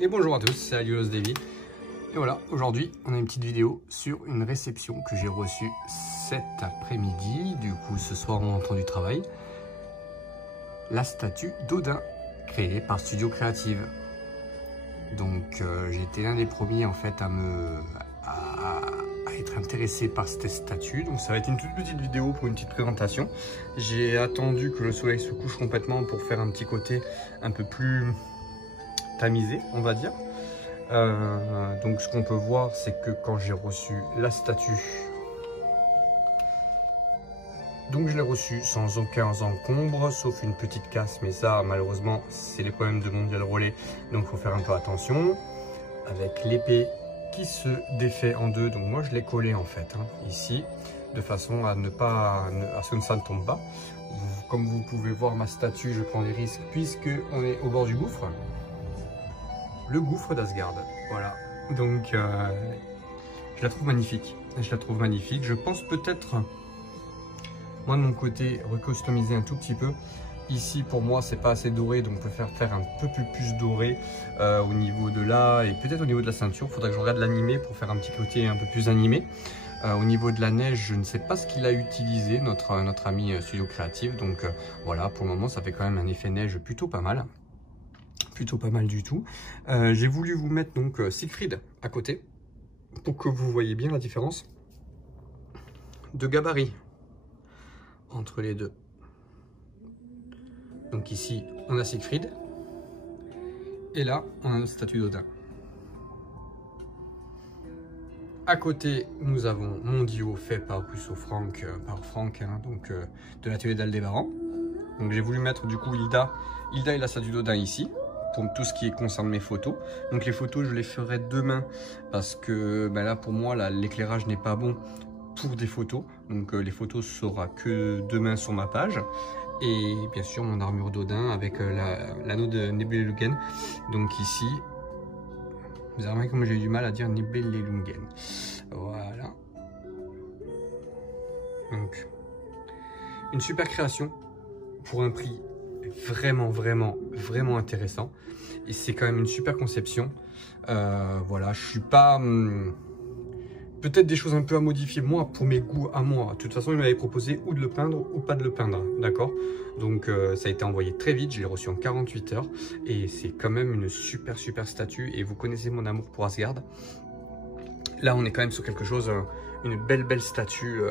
Et bonjour à tous, c'est Alios Davy. Et voilà, aujourd'hui, on a une petite vidéo sur une réception que j'ai reçue cet après-midi. Du coup, ce soir, on entend du travail. La statue d'Odin, créée par Studio Créative. Donc, j'ai été l'un des premiers, en fait, à être intéressé par cette statue. Donc, ça va être une toute petite vidéo pour une petite présentation. J'ai attendu que le soleil se couche complètement pour faire un petit côté un peu plus tamisé, on va dire. Donc ce qu'on peut voir, c'est que quand j'ai reçu la statue, donc je l'ai reçue sans aucun encombre, sauf une petite casse, mais ça malheureusement c'est les problèmes de Mondial Relay, donc il faut faire un peu attention. Avec l'épée qui se défait en deux, donc moi je l'ai collé en fait, ici, de façon à à ce que ça ne tombe pas. Comme vous pouvez voir, ma statue, je prends des risques puisque on est au bord du gouffre. Le gouffre d'Asgard, voilà. Donc, je la trouve magnifique. Je la trouve magnifique. Je pense peut-être, moi de mon côté, recustomiser un tout petit peu. Ici, pour moi, c'est pas assez doré, donc on peut faire un peu plus doré au niveau de là et peut-être au niveau de la ceinture. Il faudrait que je regarde l'animé pour faire un petit côté un peu plus animé. Au niveau de la neige, je ne sais pas ce qu'il a utilisé, notre ami Studio Créative. Donc voilà, pour le moment, ça fait quand même un effet neige plutôt pas mal. Plutôt pas mal du tout. J'ai voulu vous mettre donc Siegfried à côté pour que vous voyez bien la différence de gabarit entre les deux. Donc ici on a Siegfried et là on a notre statue d'Odin. À côté nous avons Mondio fait par Russo Franck, donc de l'atelier d'Aldébaran. Donc j'ai voulu mettre du coup Hilda et la statue d'Odin ici. Pour tout ce qui concerne mes photos. Donc les photos je les ferai demain parce que là pour moi l'éclairage n'est pas bon pour des photos. Donc les photos sera que demain sur ma page. Et bien sûr mon armure d'Odin avec l'anneau de Nibelungen. Donc ici, vous avez remarqué comme j'ai eu du mal à dire Nibelungen. Voilà. Donc une super création pour un prix vraiment intéressant, et c'est quand même une super conception. Voilà, je suis pas peut-être des choses un peu à modifier moi pour mes goûts à moi. De toute façon il m'avait proposé ou de le peindre ou pas de le peindre, d'accord. Donc ça a été envoyé très vite, je l'ai reçu en 48 heures et c'est quand même une super statue. Et vous connaissez mon amour pour Asgard, là on est quand même sur quelque chose, une belle statue.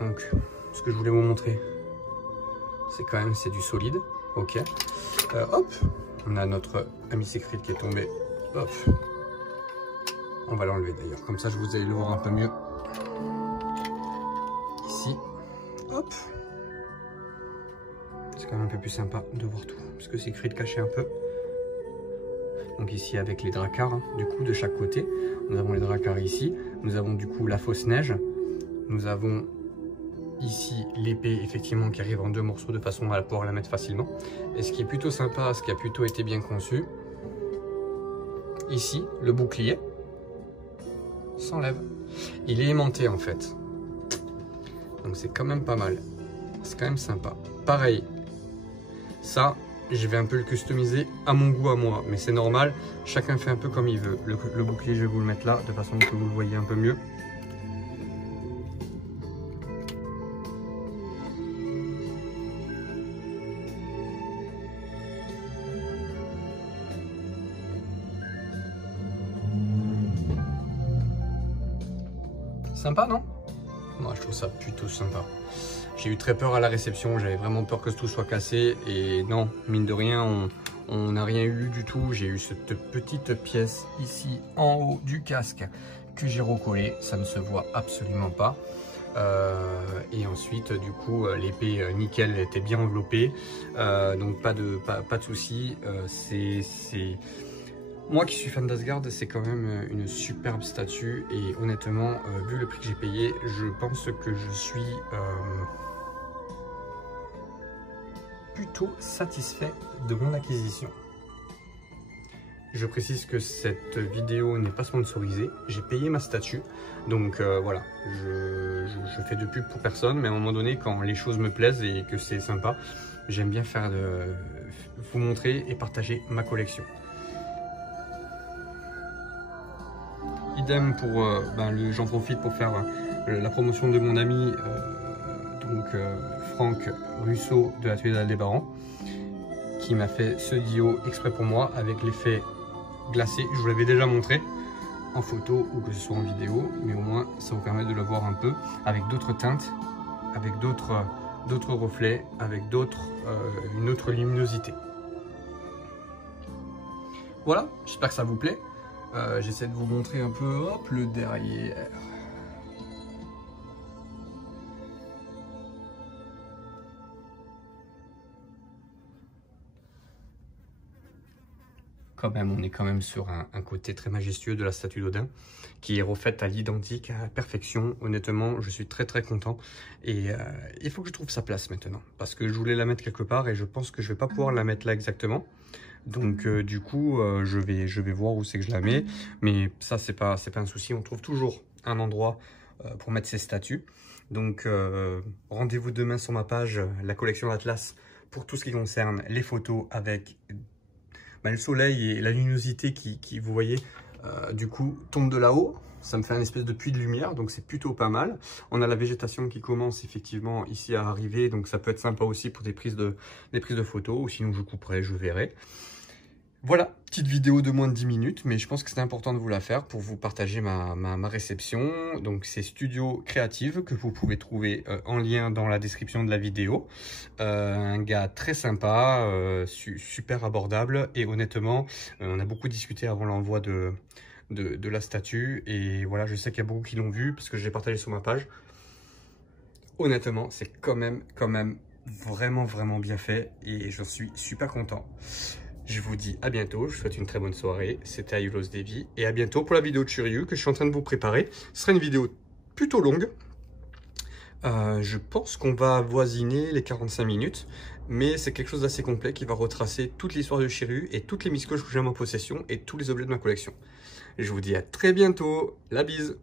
Donc ce que je voulais vous montrer, c'est du solide, ok. Hop, on a notre ami Siegfried qui est tombé, hop. On va l'enlever d'ailleurs, comme ça vous allez le voir un peu mieux. Ici, hop. C'est quand même un peu plus sympa de voir tout, parce que Siegfried cachait un peu. Donc ici avec les dracars, du coup de chaque côté, nous avons les dracars ici. Nous avons du coup la fausse neige. Nous avons ici l'épée effectivement qui arrive en deux morceaux de façon à pouvoir la mettre facilement. Et ce qui est plutôt sympa, ce qui a plutôt été bien conçu, ici le bouclier s'enlève. Il est aimanté en fait. Donc c'est quand même pas mal. C'est quand même sympa. Pareil, ça je vais un peu le customiser à mon goût à moi. Mais c'est normal, chacun fait un peu comme il veut. Le bouclier je vais vous le mettre là de façon que vous le voyez un peu mieux. Sympa, non? Moi je trouve ça plutôt sympa. J'ai eu très peur à la réception, j'avais vraiment peur que tout soit cassé. Et non, mine de rien, on n'a rien eu du tout. J'ai eu cette petite pièce ici en haut du casque que j'ai recollé. Ça ne se voit absolument pas. Et ensuite, du coup, l'épée nickel était bien enveloppée. Donc pas de souci. Moi qui suis fan d'Asgard, c'est quand même une superbe statue et honnêtement, vu le prix que j'ai payé, je pense que je suis plutôt satisfait de mon acquisition. Je précise que cette vidéo n'est pas sponsorisée. J'ai payé ma statue. Donc voilà, je fais de pub pour personne. Mais à un moment donné, quand les choses me plaisent et que c'est sympa, j'aime bien vous montrer et partager ma collection. Idem pour, j'en profite pour faire la promotion de mon ami Franck Russo de l'atelier d'Aldébaran, qui m'a fait ce Dio exprès pour moi avec l'effet glacé. Je vous l'avais déjà montré en photo ou que ce soit en vidéo, mais au moins ça vous permet de le voir un peu avec d'autres teintes, avec d'autres reflets, avec une autre luminosité. Voilà, j'espère que ça vous plaît. J'essaie de vous montrer un peu le derrière. Quand même, on est quand même sur un côté très majestueux de la statue d'Odin qui est refaite à l'identique, à la perfection. Honnêtement, je suis très content et il faut que je trouve sa place maintenant parce que je voulais la mettre quelque part et je pense que je vais pas pouvoir la mettre là exactement. Donc du coup, je vais voir où c'est que je la mets, mais ça c'est pas un souci. On trouve toujours un endroit pour mettre ces statues. Donc rendez-vous demain sur ma page, la collection Atlas, pour tout ce qui concerne les photos avec le soleil et la luminosité qui vous voyez, du coup, tombe de là-haut. Ça me fait un espèce de puits de lumière, donc c'est plutôt pas mal. On a la végétation qui commence effectivement ici à arriver, donc ça peut être sympa aussi pour des prises de photos, ou sinon je couperai, je verrai. Voilà, petite vidéo de moins de 10 minutes, mais je pense que c'est important de vous la faire pour vous partager ma réception. Donc c'est Studio Créative que vous pouvez trouver en lien dans la description de la vidéo. Un gars très sympa, super abordable et honnêtement, on a beaucoup discuté avant l'envoi de la statue. Et voilà, je sais qu'il y a beaucoup qui l'ont vu parce que j'ai partagé sur ma page. Honnêtement, c'est quand même vraiment bien fait et j'en suis super content. Je vous dis à bientôt, je vous souhaite une très bonne soirée, c'était Aïoulos Davy et à bientôt pour la vidéo de Shiryu que je suis en train de vous préparer. Ce sera une vidéo plutôt longue, je pense qu'on va avoisiner les 45 minutes, mais c'est quelque chose d'assez complet qui va retracer toute l'histoire de Shiryu et toutes les miskoches que j'ai en ma possession et tous les objets de ma collection. Je vous dis à très bientôt, la bise!